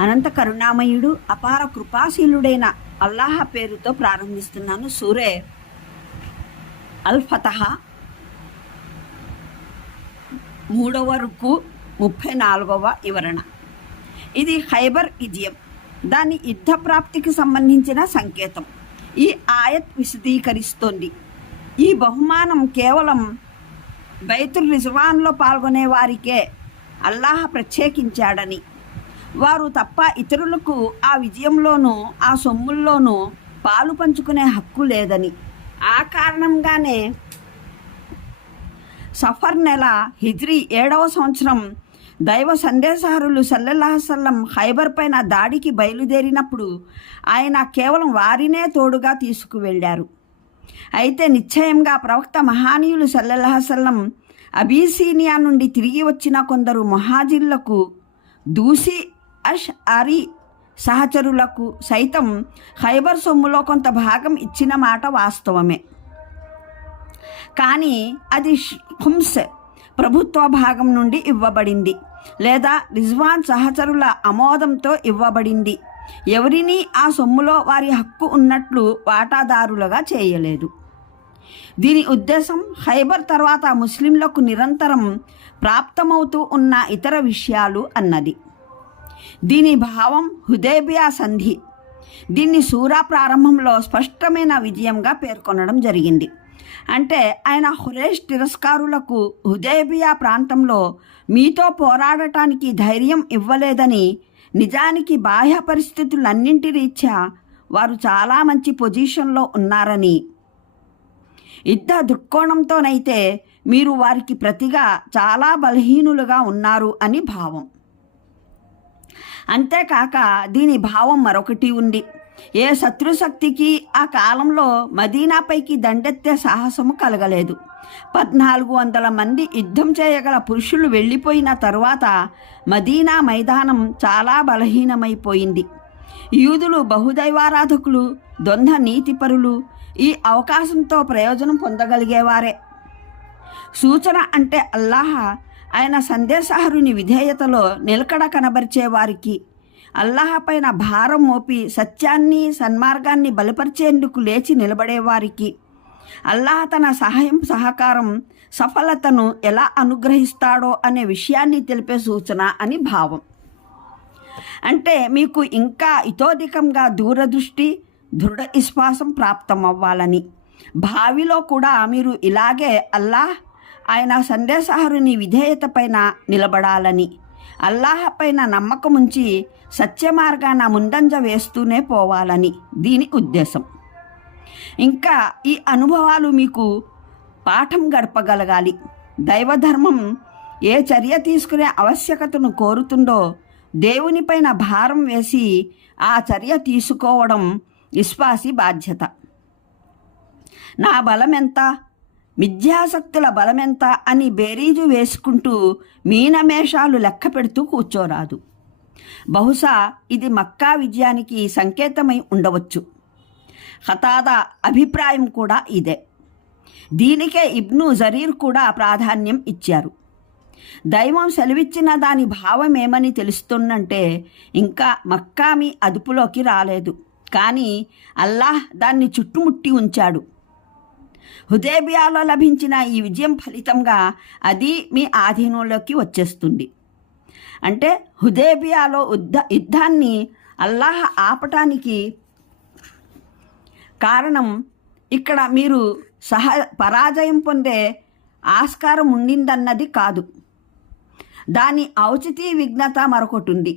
అనంత కరుణామయుడు అపార కృపాశీలుడైన అల్లాహ పేరుతో ప్రారంభిస్తున్నాను. సూరే అల్ ఫతహ మూడవ రుకు ముప్పై నాలుగవ వివరణ. ఇది హైబర్ విజయం. దాని యుద్ధ ప్రాప్తికి సంబంధించిన సంకేతం. ఈ ఆయత్ విశదీకరిస్తోంది. ఈ బహుమానం కేవలం బైతుల్ రిజ్వాన్లో పాల్గొనే వారికే అల్లాహ్ ప్రత్యేకించాడని. వారు తప్ప ఇతరులకు ఆ విజయంలోనూ ఆ సొమ్ముల్లోనూ పాలు పంచుకునే హక్కు లేదని. ఆ కారణంగానే సఫర్ నెల హిజ్రీ ఏడవ సంవత్సరం దైవ సందేశహారులు సల్లెల్లాహసల్లం ఖైబర్ పైన దాడికి బయలుదేరినప్పుడు ఆయన కేవలం వారినే తోడుగా తీసుకువెళ్ళారు. అయితే నిశ్చయంగా ప్రవక్త మహానీయులు సల్లెల్లాహసల్లం అబీసీనియా నుండి తిరిగి వచ్చిన కొందరు మహాజిర్లకు దూసి అష్ అరీ సహచరులకు సైతం ఖైబర్ సొమ్ములో కొంత భాగం ఇచ్చిన మాట వాస్తవమే. కానీ అది హుమ్స్ ప్రభుత్వ భాగం నుండి ఇవ్వబడింది లేదా రిజ్వాన్ సహచరుల ఆమోదంతో ఇవ్వబడింది. ఎవరినీ ఆ సొమ్ములో వారి హక్కు ఉన్నట్లు వాటాదారులుగా చేయలేదు. దీని ఉద్దేశం ఖైబర్ తర్వాత ముస్లింలకు నిరంతరం ప్రాప్తమవుతూ ఉన్న ఇతర విషయాలు అన్నది. దీని భావం హుదేబియా సంధి. దీన్ని సూరా ప్రారంభంలో స్పష్టమైన విజయంగా పేర్కొనడం జరిగింది. అంటే ఆయన హురేష్ తిరస్కారులకు హుదేబియా ప్రాంతంలో మీతో పోరాడటానికి ధైర్యం ఇవ్వలేదని నిజానికి బాహ్య పరిస్థితులన్నింటి రీత్యా వారు చాలా మంచి పొజిషన్లో ఉన్నారని యుద్ధ దృక్కోణంతోనైతే మీరు వారికి ప్రతిగా చాలా బలహీనులుగా ఉన్నారు అని భావం. అంతేకాక దీని భావం మరొకటి ఉంది. ఏ శత్రుశక్తికి ఆ కాలంలో మదీనాపైకి దండెత్తే సాహసము కలగలేదు. పద్నాలుగు వందల మంది యుద్ధం చేయగల పురుషులు వెళ్ళిపోయిన తరువాత మదీనా మైదానం చాలా బలహీనమైపోయింది. యూదులు బహుదైవారాధకులు దొంద నీతిపరులు ఈ అవకాశంతో ప్రయోజనం పొందగలిగేవారే. సూచన అంటే అల్లాహ ఆయన సందేశహరుని విధేయతలో నిలకడ కనబరిచే వారికి అల్లాహ పైన భారం మోపి సత్యాన్ని సన్మార్గాన్ని బలపరిచేందుకు లేచి నిలబడేవారికి. అల్లాహ తన సహాయం సహకారం సఫలతను ఎలా అనుగ్రహిస్తాడో అనే విషయాన్ని తెలిపే సూచన అని భావం. అంటే మీకు ఇంకా ఇతోధికంగా దూరదృష్టి దృఢ విశ్వాసం ప్రాప్తమవ్వాలని. భావిలో కూడా మీరు ఇలాగే అల్లాహ్ ఆయన సందేశహరుని విధేయత పైన నిలబడాలని అల్లాహ్ పైన నమ్మకం ఉంచి సత్య మార్గాన ముందంజ వేస్తూనే పోవాలని దీని ఉద్దేశం. ఇంకా ఈ అనుభవాలు మీకు పాఠం గడపగలగాలి. దైవధర్మం ఏ చర్య తీసుకునే ఆవశ్యకతను కోరుతుందో దేవునిపైన భారం వేసి ఆ చర్య తీసుకోవడం విశ్వాసి బాధ్యత. నా బలమెంత? మిథ్యాసక్తుల బలమెంత? అని బేరీజు వేసుకుంటూ మీనమేషాలు లెక్క పెడుతూ కూర్చోరాదు. బహుశా ఇది మక్కా విజయానికి సంకేతమై ఉండవచ్చు. హతాద అభిప్రాయం కూడా ఇదే. దీనికే ఇబ్ను జరీర్ కూడా ప్రాధాన్యం ఇచ్చారు. దైవం సెలవిచ్చిన దాని భావమేమని తెలుస్తుందంటే ఇంకా మక్కా మీ అదుపులోకి రాలేదు. కానీ అల్లాహ్ దాన్ని చుట్టుముట్టి ఉంచాడు. హుదేబియాలో లభించిన ఈ విజయం ఫలితంగా అది మీ ఆధీనంలోకి వచ్చేస్తుంది. అంటే హుదేబియాలో యుద్ధ యుద్ధాన్ని అల్లాహ్ ఆపటానికి కారణం ఇక్కడ మీరు సహ పరాజయం పొందే ఆస్కారం ఉండిందన్నది కాదు. దాని ఔచితీ విఘ్నత మరొకటి ఉంది.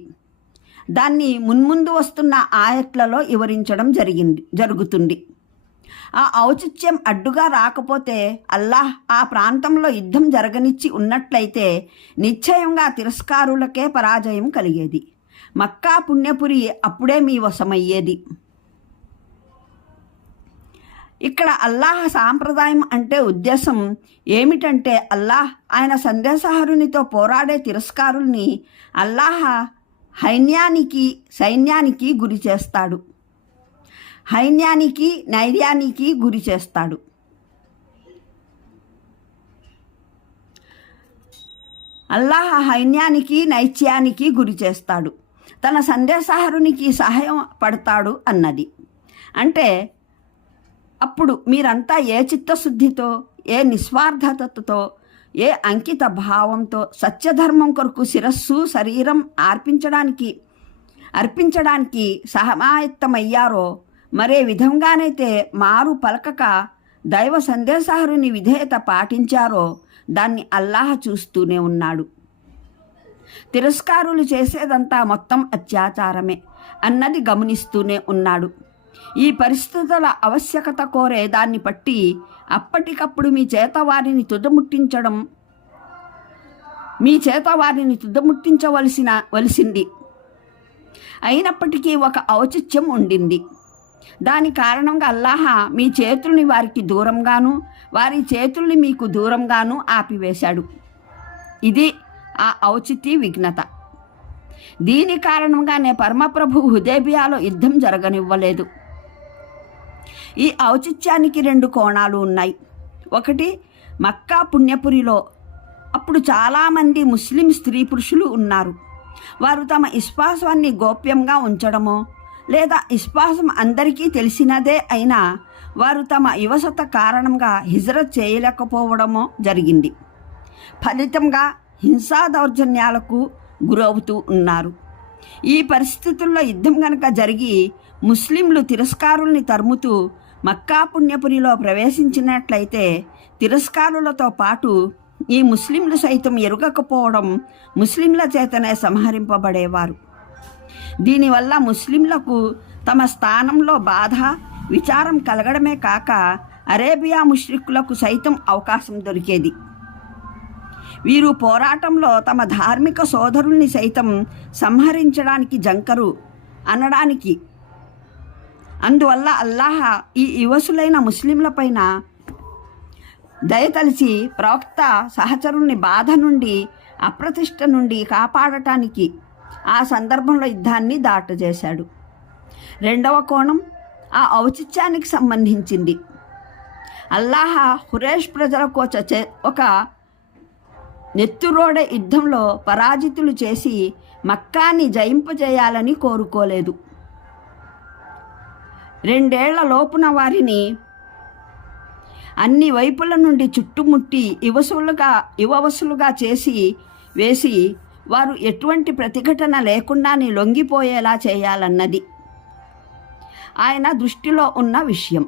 దాన్ని మున్ముందు వస్తున్న ఆయట్లలో వివరించడం జరిగింది జరుగుతుంది. ఆ ఔచిత్యం అడ్డుగా రాకపోతే అల్లాహ్ ఆ ప్రాంతంలో యుద్ధం జరగనిచ్చి ఉన్నట్లయితే నిశ్చయంగా తిరస్కారులకే పరాజయం కలిగేది. మక్కా పుణ్యపురి అప్పుడే మీ వశమయ్యేది. ఇక్కడ అల్లాహ్ సాంప్రదాయం అంటే ఉద్దేశం ఏమిటంటే అల్లాహ్ ఆయన సందేశహరునితో పోరాడే తిరస్కారుల్ని అల్లాహ హైన్యానికి సైన్యానికి గురి చేస్తాడు. హైన్యానికి నైర్యానికి గురి చేస్తాడు. అల్లాహ హైన్యానికి నైత్యానికి గురి చేస్తాడు. తన సందేశహరునికి సహాయం పడతాడు అన్నది. అంటే అప్పుడు మీరంతా ఏ చిత్తశుద్ధితో ఏ నిస్వార్థతతో ఏ అంకిత భావంతో సత్యధర్మం కొరకు శిరస్సు శరీరం అర్పించడానికి అర్పించడానికి సహమాయత్తమయ్యారో మరే విధంగానైతే మారు పలకక దైవ సందేశహరుని విధేయత పాటించారో దాన్ని అల్లాహ చూస్తూనే ఉన్నాడు. తిరస్కారులు చేసేదంతా మొత్తం అత్యాచారమే అన్నది గమనిస్తూనే ఉన్నాడు. ఈ పరిస్థితుల ఆవశ్యకత కోరే దాన్ని బట్టి అప్పటికప్పుడు మీ చేత వారిని తుదముట్టించడం మీ చేత వారిని తుదముట్టించవలసిన వలసింది. అయినప్పటికీ ఒక ఔచిత్యం ఉండింది. దాని కారణంగా అల్లాహ మీ చేతుల్ని వారికి దూరంగాను వారి చేతుల్ని మీకు దూరంగాను ఆపివేశాడు. ఇది ఆ ఔచిత్య విఘ్నత. దీని కారణంగానే పరమప్రభు హుదేబియాలో యుద్ధం జరగనివ్వలేదు. ఈ ఔచిత్యానికి రెండు కోణాలు ఉన్నాయి. ఒకటి మక్కా పుణ్యపురిలో అప్పుడు చాలామంది ముస్లిం స్త్రీ పురుషులు ఉన్నారు. వారు తమ విశ్వాసాన్ని గోప్యంగా ఉంచడమో లేదా విశ్వాసం అందరికీ తెలిసినదే అయినా వారు తమ యువసత కారణంగా హిజరత్ చేయలేకపోవడమో జరిగింది. ఫలితంగా హింసా దౌర్జన్యాలకు గురవుతూ ఉన్నారు. ఈ పరిస్థితుల్లో యుద్ధం గనక జరిగి ముస్లింలు తిరస్కారుల్ని తరుముతూ మక్కా పుణ్యపురిలో ప్రవేశించినట్లయితే తిరస్కారులతో పాటు ఈ ముస్లింలు సైతం ఎరుగకపోవడం ముస్లింల చేతనే సంహరింపబడేవారు. దీనివల్ల ముస్లింలకు తమ స్థానంలో బాధ విచారం కలగడమే కాక అరేబియా ముష్రిక్కులకు సైతం అవకాశం దొరికేది. వీరు పోరాటంలో తమ ధార్మిక సోదరుల్ని సైతం సంహరించడానికి జంకరు అనడానికి అందువల్ల అల్లాహ ఈ యువసులైన ముస్లింలపైన దయతలిచి ప్రవక్త సహచరుల్ని బాధ నుండి అప్రతిష్ట నుండి కాపాడటానికి ఆ సందర్భంలో యుద్ధాన్ని దాటజేశాడు. రెండవ కోణం ఆ ఔచిత్యానికి సంబంధించింది. అల్లాహ హురేష్ ప్రజలకు ఒక ఒక నెత్తురోడ యుద్ధంలో పరాజితులు చేసి మక్కాని జయింపజేయాలని కోరుకోలేదు. రెండేళ్ళ లోపున వారిని అన్ని వైపుల నుండి చుట్టుముట్టి యువసులుగా యువవసులుగా చేసి వేసి వారు ఎటువంటి ప్రతిఘటన లేకుండానే లొంగిపోయేలా చేయాలన్నది ఆయన దృష్టిలో ఉన్న విషయం.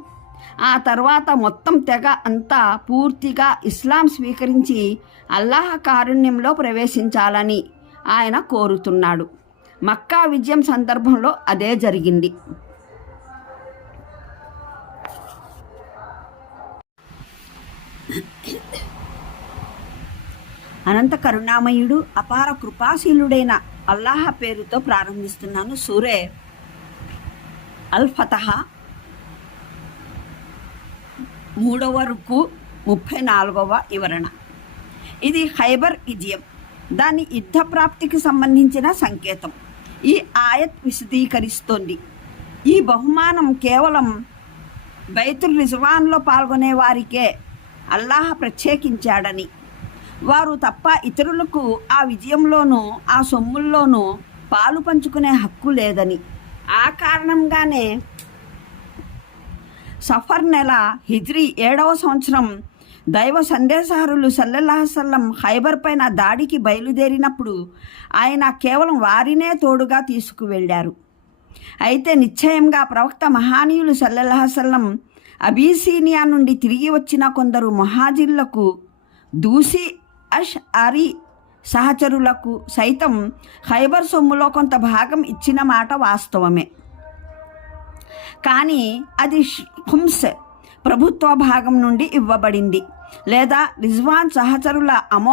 ఆ తర్వాత మొత్తం తెగ అంతా పూర్తిగా ఇస్లాం స్వీకరించి అల్లాహ కారుణ్యంలో ప్రవేశించాలని ఆయన కోరుతున్నాడు. మక్కా విజయం సందర్భంలో అదే జరిగింది. అనంత కరుణామయుడు అపార కృపాశీలుడైన అల్లాహ పేరుతో ప్రారంభిస్తున్నాను. సూరే అల్ ఫతహ మూడవ రుకు ముప్పై నాలుగవ వివరణ. ఇది హైబర్ విజయం. దాని యుద్ధ ప్రాప్తికి సంబంధించిన సంకేతం. ఈ ఆయత్ విశదీకరిస్తోంది. ఈ బహుమానం కేవలం బైతుల్ రిజ్వాన్లో పాల్గొనే వారికే అల్లాహ ప్రత్యేకించాడని. వారు తప్ప ఇతరులకు ఆ విజయంలోనూ ఆ సొమ్ముల్లోనూ పాలు పంచుకునే హక్కు లేదని. ఆ కారణంగానే సఫర్ నెల హిజ్రీ ఏడవ సంవత్సరం దైవ సందేశహారులు సల్లెల్లాహసల్లం ఖైబర్ పైన దాడికి బయలుదేరినప్పుడు ఆయన కేవలం వారినే తోడుగా తీసుకువెళ్ళారు. అయితే నిశ్చయంగా ప్రవక్త మహానీయులు సల్లెల్లాహసల్లం అబీసీనియా నుండి తిరిగి వచ్చిన కొందరు మహాజిర్లకు దూసి అష్ అరి సహచరులకు సైతం ఖైబర్ సొమ్ములో కొంత భాగం ఇచ్చిన మాట వాస్తవమే. కానీ అది ష్- హుమ్స్ ప్రభుత్వ భాగం నుండి ఇవ్వబడింది. లేదా రిజ్వాన్ సహచరుల అమో